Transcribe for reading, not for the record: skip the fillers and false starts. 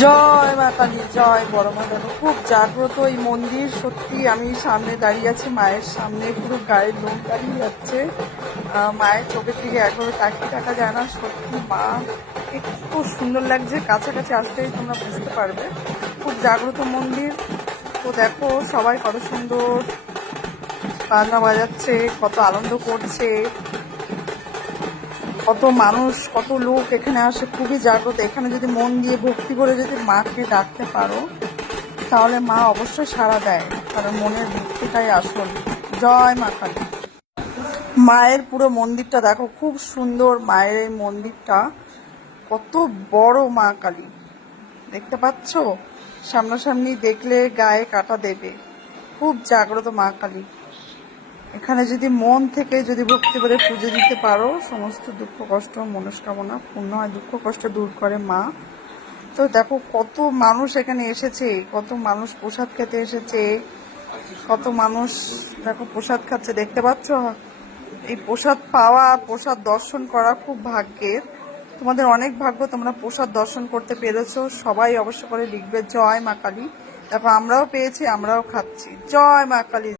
জয় মা কালী, জয় বড় মা। দেখো খুব জাগ্রত এই মন্দির। সত্যি আমি সামনে দাঁড়িয়ে আছি, মায়ের সামনে পুরো গায়ের লোক দাঁড়িয়ে যাচ্ছে। মায়ের চোখের দিকে একভাবে তাকিয়ে থাকা যায় না। সত্যি মা একটু সুন্দর লাগছে, কাছাকাছি আসলেই তোমরা বুঝতে পারবে। খুব জাগ্রত মন্দির। তো দেখো সবাই কত সুন্দর বাজনা বাজাচ্ছে, কত আনন্দ করছে, কত মানুষ, কত লোক এখানে আসে। খুবই জাগ্রত। এখানে যদি মন দিয়ে ভক্তি করে যদি মাকে ডাকতে পারো তাহলে মা অবশ্যই সাড়া দেয়, কারণ মনের ভক্তিটাই আসল। জয় মা কালী। মায়ের পুরো মন্দিরটা দেখো, খুব সুন্দর মায়ের এই মন্দিরটা। কত বড় মা কালী, দেখতে পাচ্ছ? সামনাসামনি দেখলে গায়ে কাটা দেবে। খুব জাগ্রত মা কালী। এখানে যদি মন থেকে যদি ভক্তি করে পুজো দিতে পারো, সমস্ত দুঃখ কষ্ট মনস্কামনা পূর্ণ হয়। দুঃখ কষ্ট দূর করে মা। তো দেখো কত মানুষ এখানে এসেছে, কত মানুষ প্রসাদ খেতে এসেছে, কত মানুষ দেখো প্রসাদ খাচ্ছে, দেখতে পাচ্ছ? এই প্রসাদ পাওয়া, প্রসাদ দর্শন করা খুব ভাগ্যের। তোমাদের অনেক ভাগ্য, তোমরা প্রসাদ দর্শন করতে পেরেছো। সবাই অবশ্য করে লিখবে জয় মা কালী। দেখো আমরাও পেয়েছি, আমরাও খাচ্ছি। জয় মা কালী।